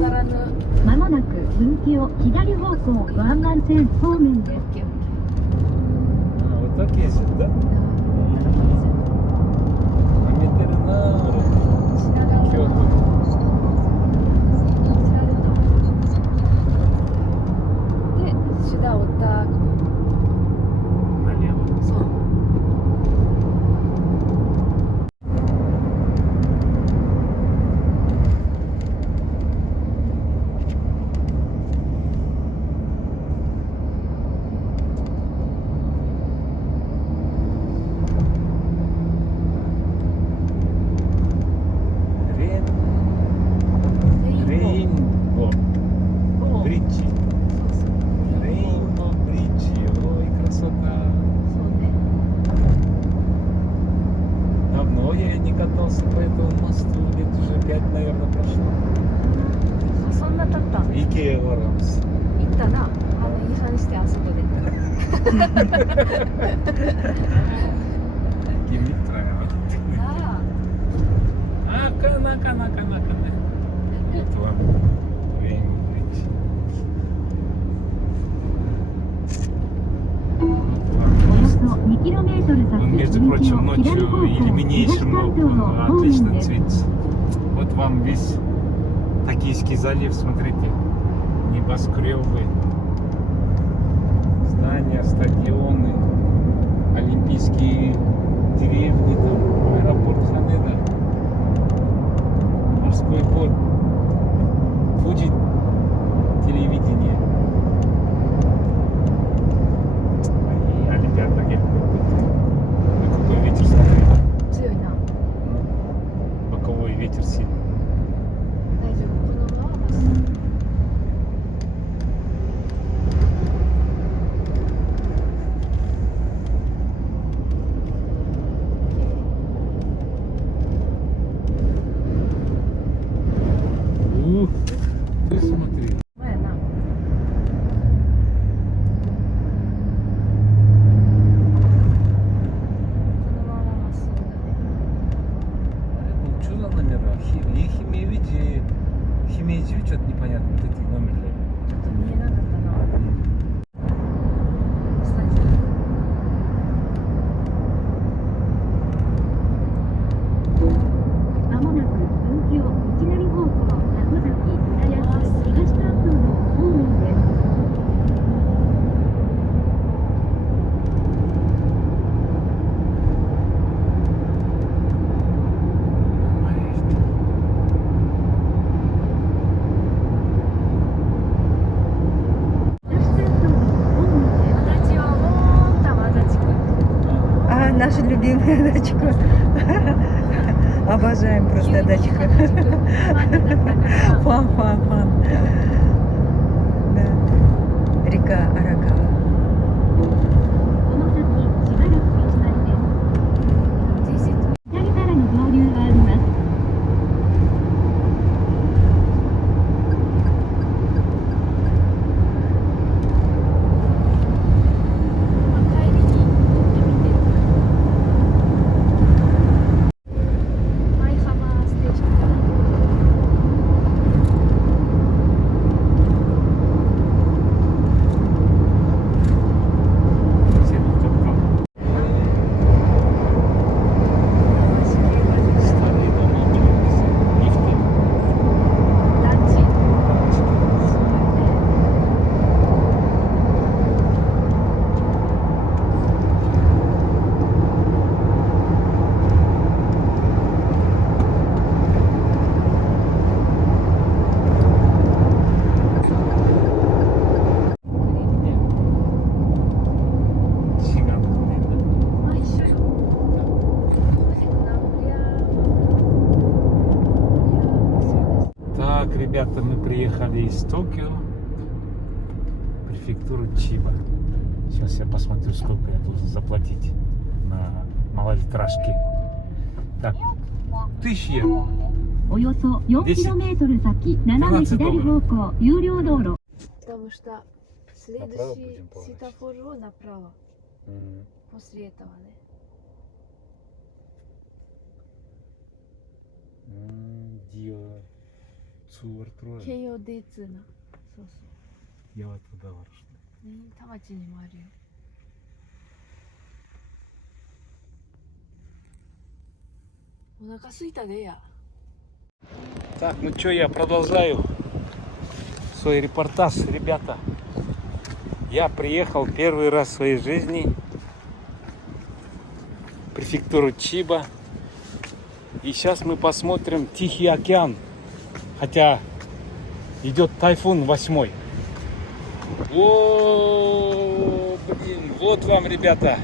からぬ。まもなく分岐を左方向湾岸線方面です。Вот так ездит, да? Метр на Киото. Сюда вот так. Налево. Рейнбо. Бриджи. Рейнбо Бриджи. Ой, красота. Давно я не катался по этому мосту. Лет уже 5, наверное, прошло. そんな経った。Икеа Варамс. 行ったな。違反してあそこで。Кимитра. あなかなかね。Вот вам Рейнбо Бриджи. およそ 2km 先 Между 分岐 прочим, を左 ночью 方向 иллюминейшн 東関東の он 方面 отлично です。 светится. Вот вам весь Токийский залив, смотрите. Небоскребы, здания, стадионы, олимпийские деревни, там, аэропорт Ханеда, морской порт, Фуджи телевидение. И Олимпиада гель-круто. Какой ветер, смотри. あ、強いな。 Боковой ветер сильный. 大丈夫。このまままっすぐ。Ты смотри. まやな。このまままっすぐだね。Ну, что за номера? Химевичи, Химеджи, что-то непонятно, вот эти номера. ちょっと見えなかったな。スタジオ。まもなく分岐を内成方向箱崎浦安東関東の方面です。東関東の方面です。私はもう玉立区。 А, наша любимая дачка. Обожаем просто дачку. ファンになったから。 Фан. Да. Река Аракава. この先しばらく道なりです。左からの合流があります。 帰りに見てるから。舞浜ステーションかな。Старые дома были все, лифты. 団地。そうだよね。 Гигантные,まあ一緒よ。富士山そうです。 да. Так, ребята, мы приехали из Токио, префектуру Чиба. Сейчас я посмотрю, сколько я должен заплатить на малолитражке. Так, 1000 йен. およそ 4km 先斜め左方向有料道路。 Потому что Направо следующий будем поворачивать. светофор направо. После этого, да? Дио ツーワルトロ京葉 D2 な。そうそやわとだわらしう。ね、田町にもあるよ。お腹すいたでや。Так, ну что, я продолжаю свой репортаж, ребята. Я приехал первый раз в своей жизни в префектуру Чиба. И сейчас мы посмотрим Тихий океан. Хотя идет тайфун 8. О, блин, вот вам, ребята.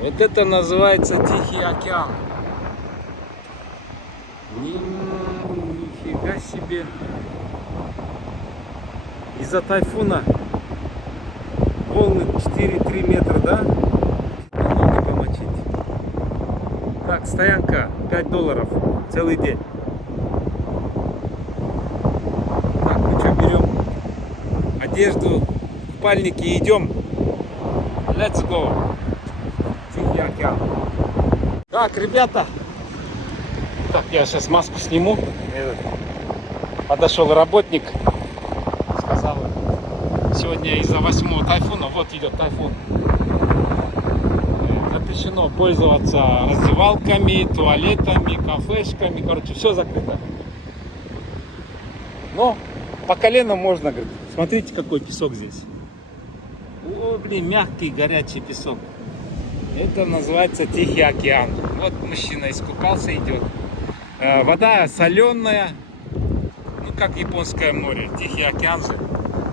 Вот это называется Тихий океан. Нифига себе. Из-за тайфуна волны 4-3 метра, да? Ноги помочить. Так, стоянка $5 целый день. Так, ну что, берем одежду, купальники и идем. Let's go. Тихий океан. Так, ребята. Так, я сейчас маску сниму. Подошел работник. Сказал, сегодня из-за 8-го тайфуна, вот идет тайфун, запрещено пользоваться раздевалками, туалетами, кафешками, короче, все закрыто. Но по колено можно, говорит. Смотрите, какой песок здесь. О, блин, мягкий, горячий песок. Это называется Тихий океан. Вот мужчина искупался, идет. Вода соленая, ну как японское море, Тихий океан же.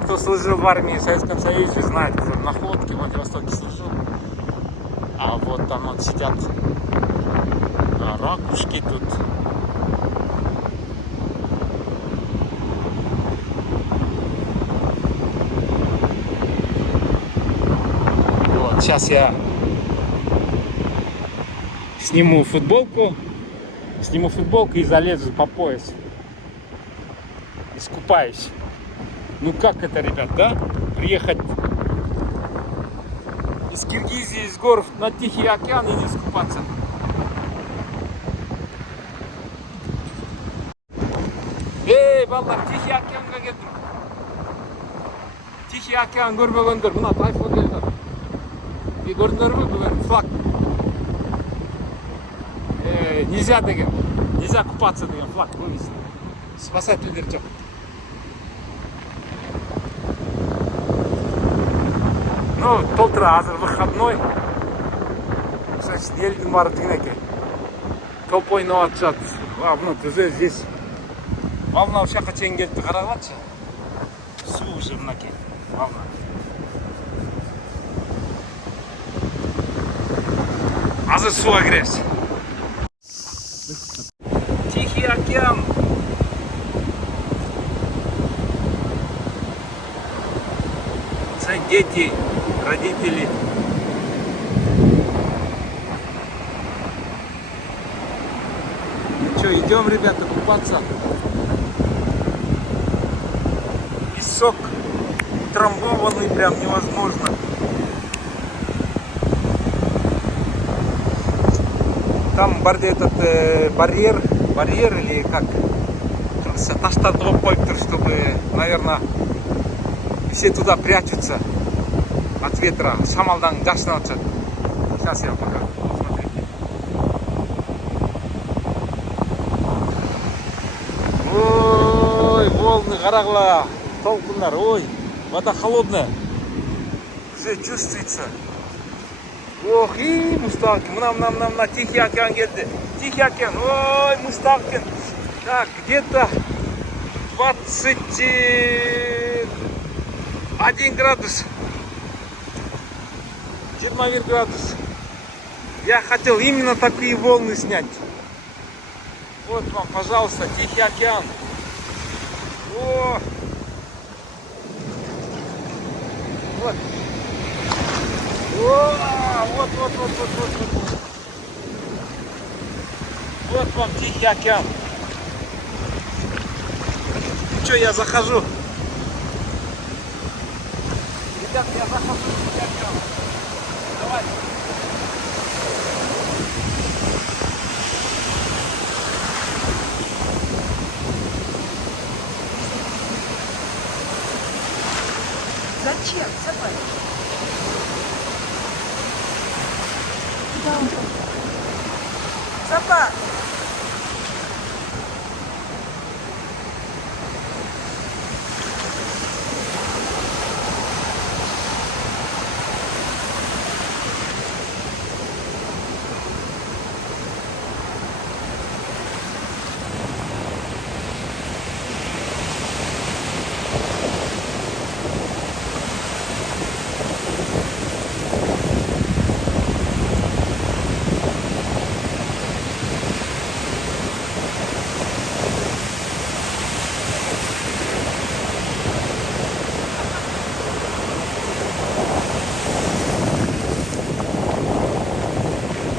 Кто служил в армии в Советском Союзе, знает, кто на Находке, в Владивостоке служил. А вот там вот сидят ракушки тут. Вот, сейчас я сниму футболку и залезу по пояс. Искупаюсь. Ну как это, ребят, да? Приехать из Киргизии, из гор на Тихий океан и не искупаться. Эй, балдар, Тихий океанга келдим. Тихий океан көрбөгөндөр, мына тайфун келди. Көрдүңөрбү, бүгүн флаг. Нельзя деген, нельзя купаться деген флаг вывесили. Спасательдер жок. Ну, толтыра азыр выходной. Значит, елдің бары тігінеке. Топ ойнап жатышат. Уже здесь. Волна ушаққа жаққа чейін келді, қарағатшы. Су уже мынаке. Волна. Азыр суға кіресіз. Тихий океан. Дети, родители. Ну что, идем, ребята, купаться. Песок утрамбованный, прям невозможно. Там этот барьер или как? Таштарды қойып тұр, чтобы, наверное, все туда прячутся от ветра. Шамалдан жашынып жатат. Сейчас я покажу. Смотрите. Ой, волны, қарағыла, толкундар. Ой, вода холодная. Уже чувствуется. Ох, и Мустафкин. Мына Тихий океан келді. Тихий океан. Ой, Мустафкин. Так, где-то 21 градус. 21 градус. Я хотел именно такие волны снять. Вот вам, пожалуйста, Тихий океан. О! Вот. О! Вот. Вот вам Тихий океан. Ну что, я захожу. Ребят, я захожу в Тихий океан. Давайте. Сапа!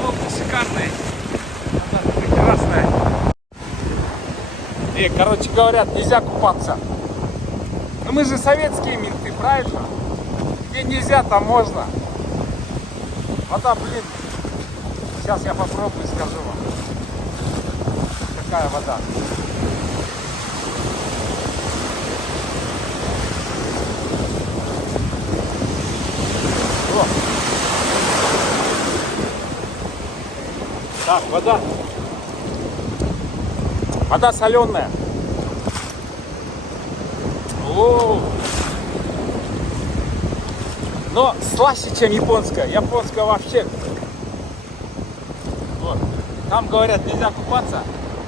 Ох, ты шикарный. Вода прекрасная. Короче говоря, нельзя купаться. Но мы же советские менты, правильно? Где нельзя, там можно. Вода, блин. Сейчас я попробую, скажу вам. Какая вода. О. Так, вода. Вода соленая. О. Но слаще, чем японская. Японская вообще. Вот. Там говорят, нельзя купаться.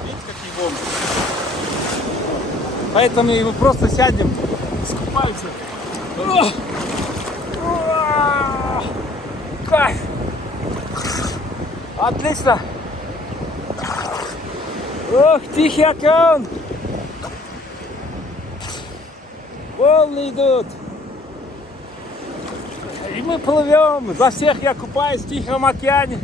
Видите, какие волны. Поэтому мы просто сядем, искупаемся. О! О! Кайф! Отлично! Ох, тихий океан! Волны идут! И мы плывем! За всех я купаюсь в Тихом океане!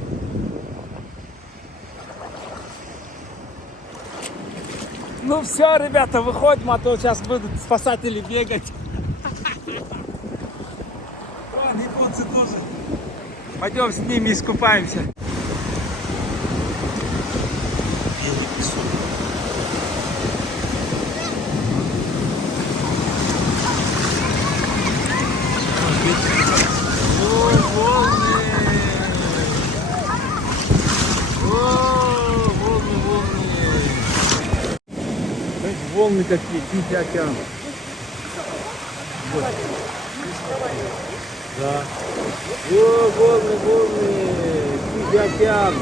Ну все, ребята, выходим, а то сейчас будут спасатели бегать. Вон, японцы тоже. Пойдем с ними искупаемся. О, волны! О, волны, волны! Знаете, волны какие, Тихий океан. Вот. Да. О, волны, волны! Тихий океан!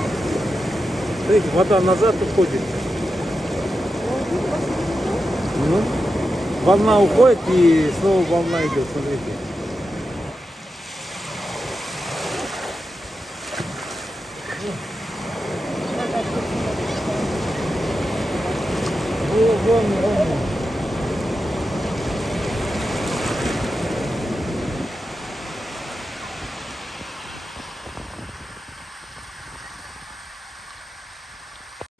Смотрите, вода назад уходит. Ну, волна уходит и снова волна идет, смотрите. О, волны, волны.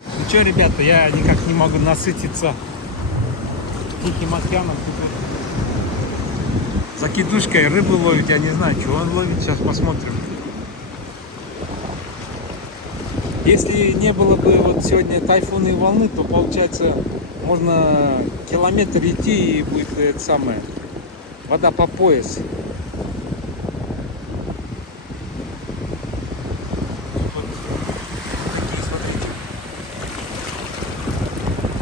Ну что, ребята, я никак не могу насытиться Тихим океаном. Закидушкой рыбу ловить, я не знаю, что он ловит, сейчас посмотрим. Если не было бы вот сегодня тайфуна и волны, то получается можно километр идти и будет это самое, вода по пояс.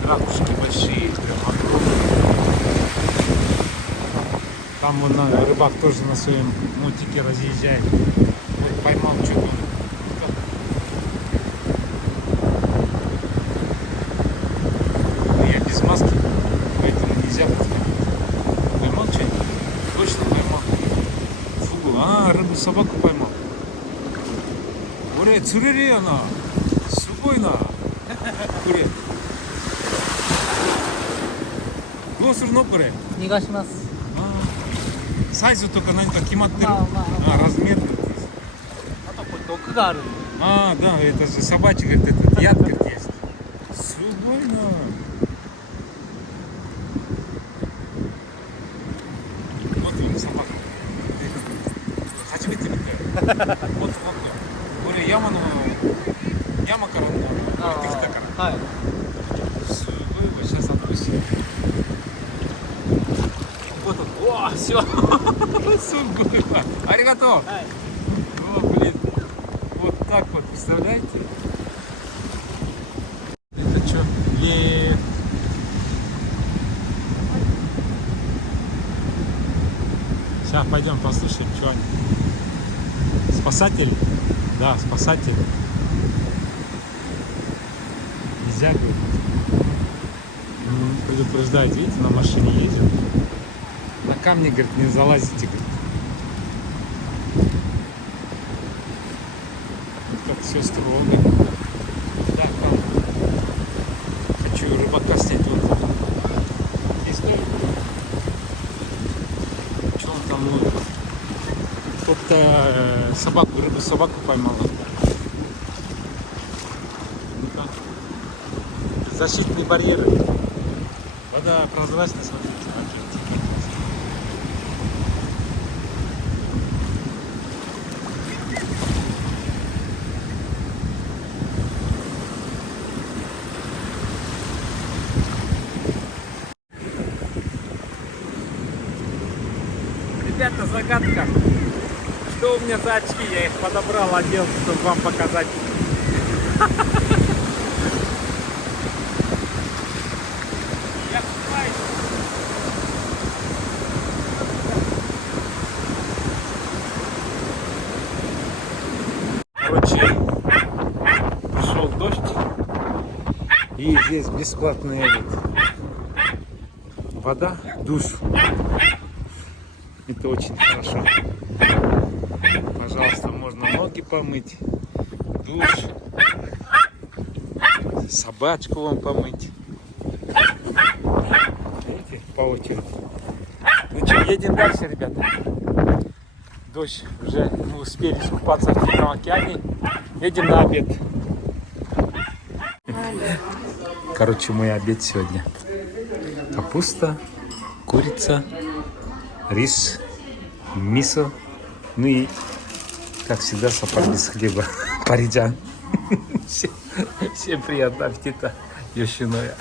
Ракушки большие, прям огромные. Там вон рыбак тоже на своем мотике разъезжает. Вот поймал что-то. Но я без маски, поэтому нельзя подходить. Поймал что-нибудь? Точно поймал. Фу, рыбу, собаку поймал. Уре, цурири она. Сугойна. Уре. どうするのこれ？逃がします。サイズとか何か決まってる？まあまあразмер. あとこれ毒があるんで。 Да, это же собачий, говорит, этот яд, говорит, есть. Сугойна. Вот он, собака. Хачимите митаю. Вот. これ山から持ってきたから。はい。すごいお医者さんと一緒に。Вот он. О, все. Сугойна. ありがとう. はい。 О, блин. Вот так вот, представляете? Это что? Лев. Сейчас пойдем послушаем, что они. Спасатели? Да, спасатели. Нельзя, говорит. Предупреждает, видите, на машине едет. На камни, говорит, не залазите, говорит. Как все строго. Да, там. Хочу рыбака снять вот. Здесь тоже. Что он там ловит? Кто-то собаку поймала. Ну-ка. Защитные барьеры. Вода прозрачная, смотрите. Ребята, загадка. Что у меня за очки? Я их подобрал, одел, чтобы вам показать. Я купаюсь. Короче, пришел дождь. И здесь бесплатная вода, душ. Это очень хорошо. Пожалуйста, можно ноги помыть, душ, собачку вам помыть. Видите, по очереди. Ну что, едем дальше, ребята. Дождь, уже мы успели искупаться в Тихом океане. Едем на обед. Короче, мой обед сегодня. Капуста, курица, рис, мисо, ну и, как всегда, сапар без хлеба, париджан. Всем приятного аппетита, Йошиноя.